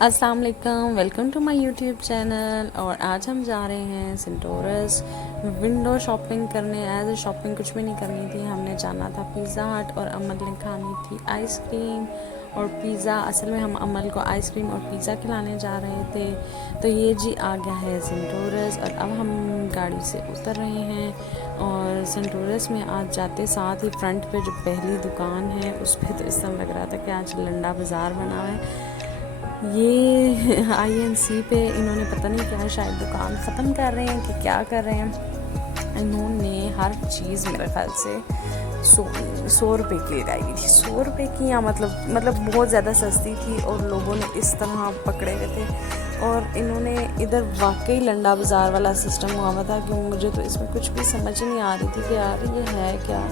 अस्सलाम वालेकुम, welcome to my YouTube channel. और आज हम जा रहे हैं सेंटोरस विंडो शॉपिंग करने। एज ए शॉपिंग कुछ भी नहीं करनी थी, हमने जाना था पिज़्ज़ा हट और अमल ने खानी थी आइसक्रीम और पिज़्ज़ा। असल में हम अमल को आइसक्रीम और पिज़्ज़ा खिलाने जा रहे थे। तो ये जी आ गया है सेंटोरस और अब हम गाड़ी से उतर रहे हैं। और सेंटोरस में आज जाते साथ ही फ्रंट पे जो पहली दुकान है उस पर तो इस समय लग रहा था कि आज लंडा बाज़ार बना है। ये INC पे इन्होंने पता नहीं क्या शायद दुकान ख़त्म कर रहे हैं कि क्या कर रहे हैं। इन्होंने हर चीज़ मेरे ख्याल से 100 रुपये की लगाई हुई थी। 100 रुपये की, या मतलब बहुत ज़्यादा सस्ती थी और लोगों ने इस तरह पकड़े हुए थे। और इन्होंने इधर वाकई लंडा बाज़ार वाला सिस्टम हुआ था कि मुझे तो इसमें कुछ भी समझ नहीं आ रही थी कि यार ये है क्या,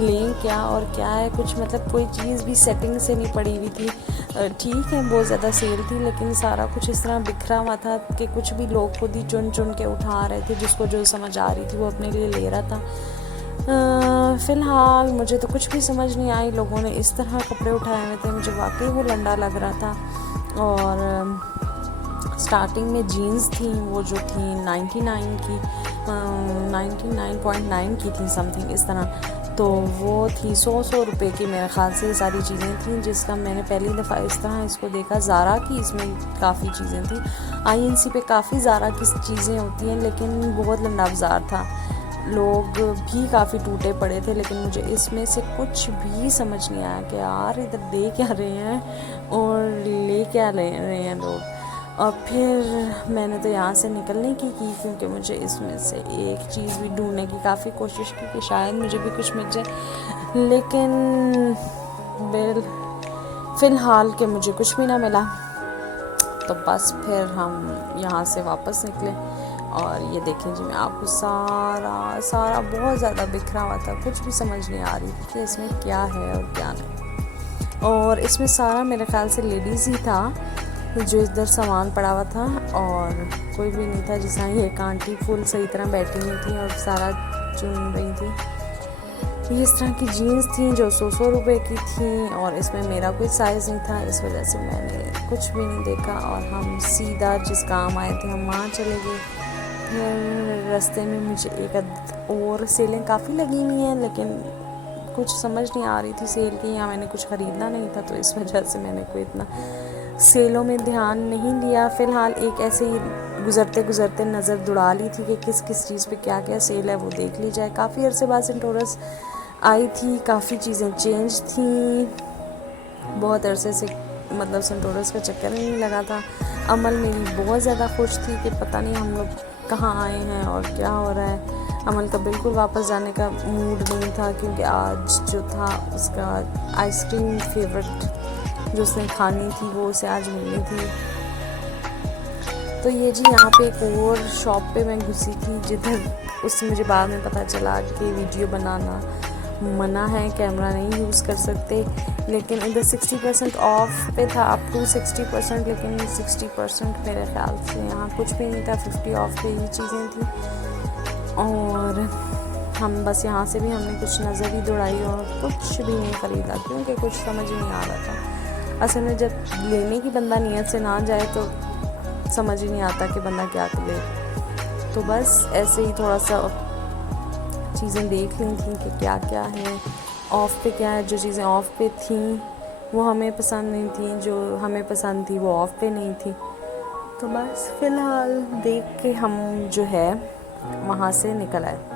लें क्या और क्या है। कुछ मतलब कोई चीज़ भी सेटिंग से नहीं पड़ी हुई थी। ठीक है बहुत ज़्यादा सेल थी, लेकिन सारा कुछ इस तरह बिखरा हुआ था कि कुछ भी लोग खुद ही चुन चुन के उठा रहे थे। जिसको जो समझ आ रही थी वो अपने लिए ले रहा था। फ़िलहाल मुझे तो कुछ भी समझ नहीं आई। लोगों ने इस तरह कपड़े उठाए हुए थे, मुझे वाकई वो लंडा लग रहा था। और स्टार्टिंग में जीन्स थी, वो जो थी 99 की, 99.9 की थी समथिंग इस तरह। तो वो थी 100 रुपये की मेरे ख़्याल से ये सारी चीज़ें थी। जिसका मैंने पहली दफ़ा इस तरह इसको देखा। ज़ारा की इसमें काफ़ी चीज़ें थी। INC पे काफ़ी ज़ारा की चीज़ें होती हैं, लेकिन बहुत लंडा बाज़ार था। लोग भी काफ़ी टूटे पड़े थे, लेकिन मुझे इसमें से कुछ भी समझ नहीं आया कि यार इधर दे क्या रहे हैं और ले क्या ले रहे हैं लोग। और फिर मैंने तो यहाँ से निकलने की क्योंकि मुझे इसमें से एक चीज़ भी ढूंढने की काफ़ी कोशिश की कि शायद मुझे भी कुछ मिल जाए, लेकिन फ़िलहाल के मुझे कुछ भी ना मिला। तो बस फिर हम यहाँ से वापस निकले। और ये देखें जी, मैं आपको सारा बहुत ज़्यादा बिखरा हुआ था। कुछ भी समझ नहीं आ रही थी कि इसमें क्या है और क्या नहीं। और इसमें सारा मेरे ख्याल से लेडीज़ ही था जो इधर सामान पड़ा हुआ था, और कोई भी नहीं था। जिस तरह एक आंटी फुल सही तरह बैठी हुई थी और सारा चुन रही थी। इस तरह की जीन्स थी जो 100 रुपये की थी, और इसमें मेरा कोई साइज़ नहीं था, इस वजह से मैंने कुछ भी नहीं देखा। और हम सीधा जिस काम आए थे हम वहाँ चले गए। फिर रास्ते में मुझे एक और सेलें काफ़ी लगी हुई हैं, लेकिन कुछ समझ नहीं आ रही थी सेल की, या मैंने कुछ ख़रीदना नहीं था, तो इस वजह से मैंने कोई इतना सेलों में ध्यान नहीं दिया। फ़िलहाल एक ऐसे ही गुज़रते गुज़रते नज़र दौड़ा ली थी कि किस किस चीज़ पे क्या क्या सेल है वो देख ली जाए। काफ़ी अरसे बाद सेंटोरस आई थी, काफ़ी चीज़ें चेंज थी। बहुत अरसे से मतलब सेंटोरस का चक्कर नहीं लगा था। अमल मेरी बहुत ज़्यादा खुश थी कि पता नहीं हम लोग कहाँ आए हैं और क्या हो रहा है। अमल का बिल्कुल वापस जाने का मूड नहीं था, क्योंकि आज जो था उसका आइसक्रीम फेवरेट जो उसने खानी थी वो उसे आज मिलनी थी। तो ये जी यहाँ पे एक और शॉप पे मैं घुसी थी, जिधर उससे मुझे बाद में पता चला कि वीडियो बनाना मना है, कैमरा नहीं यूज़ कर सकते। लेकिन इधर 60% ऑफ पे था, अप टू 60%, लेकिन 60% मेरे ख्याल से यहाँ कुछ भी नहीं था। 50 ऑफ पे ही चीज़ें थी। और हम बस यहाँ से भी हमने कुछ नज़र ही दौड़ाई और कुछ भी नहीं ख़रीदा, क्योंकि कुछ समझ ही नहीं आ रहा था। असल में जब लेने की बंदा नीयत से ना जाए तो समझ ही नहीं आता कि बंदा क्या ले। तो बस ऐसे ही थोड़ा सा चीज़ें देख ली थी कि क्या क्या है ऑफ़ पे, क्या है। जो चीज़ें ऑफ़ पे थी वो हमें पसंद नहीं थी, जो हमें पसंद थी वो ऑफ़ पे नहीं थी। तो बस फ़िलहाल देख के हम जो है वहाँ से निकल आए।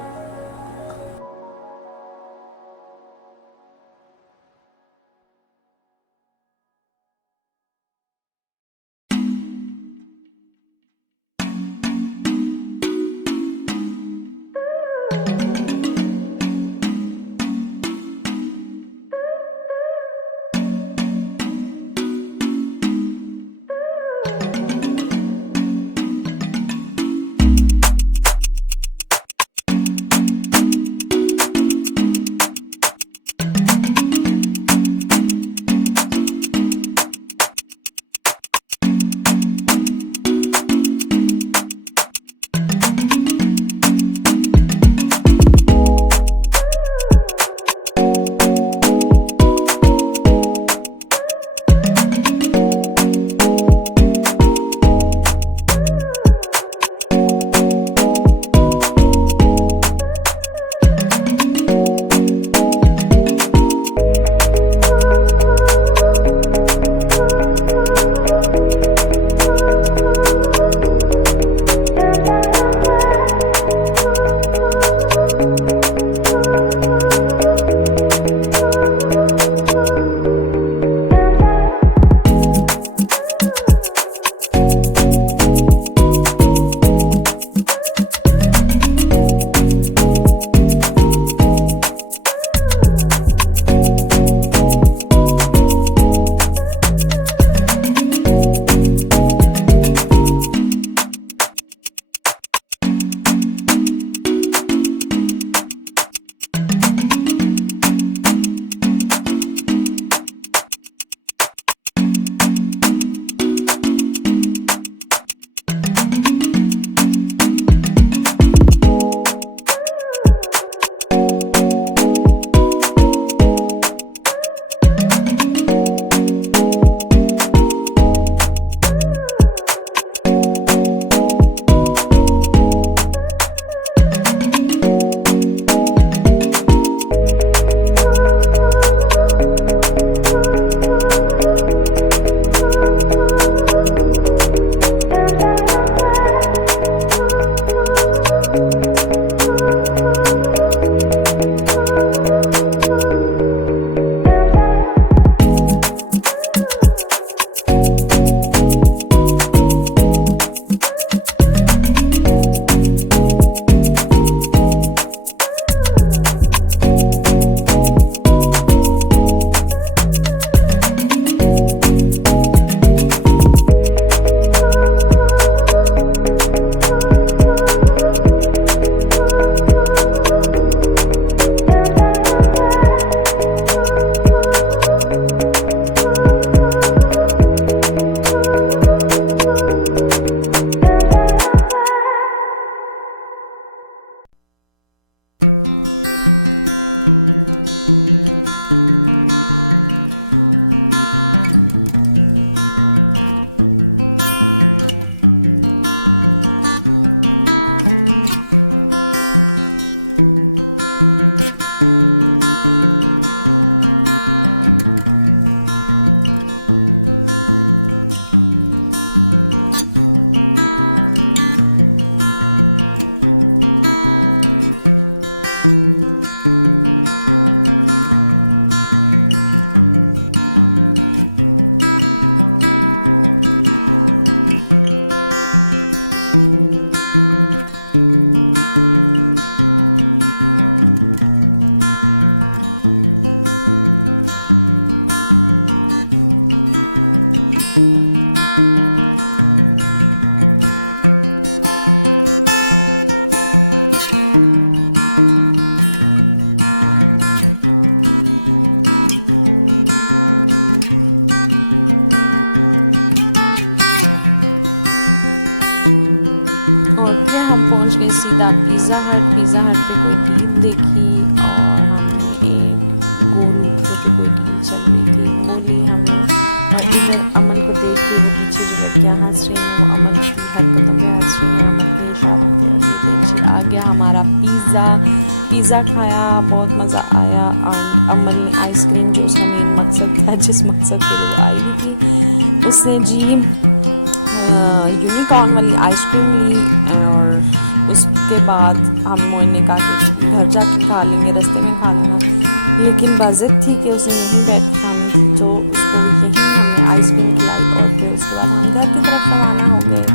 और फिर हम पहुंच गए सीधा पिज़्ज़ा हट पे कोई डील देखी और हमने एक गोल पे कोई डील चल रही थी वो ली हमने। और इधर अमन को देख के वो पीछे जो लड़कियाँ हंस रही हैं वो अमन की हरकतों पे हंस रही हैं, अमन के इशारों पे। और ये देखिए आ गया हमारा पिज़्ज़ा खाया, बहुत मज़ा आया। और अमन ने आइसक्रीम जो उसका मेन मकसद था, जिस मकसद के लिए आई हुई थी, उसने जी यूनिकॉर्न वाली आइसक्रीम ली। और उसके बाद हम मोइन ने कहा कि घर जाके खा लेंगे, रास्ते में खा लेना, लेकिन बजट थी कि उसे यहीं बैठ के खानी थी, तो उसको यहीं हमने आइसक्रीम खिलाई। और फिर उसके बाद हम घर की तरफ रवाना हो गए।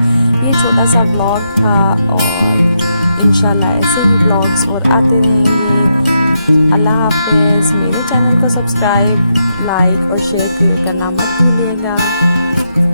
ये छोटा सा व्लॉग था और इंशाल्लाह ऐसे ही व्लॉग्स और आते रहेंगे। अल्लाह हाफ़िज़। मेरे चैनल को सब्सक्राइब, लाइक और शेयर करना मत भूलिएगा।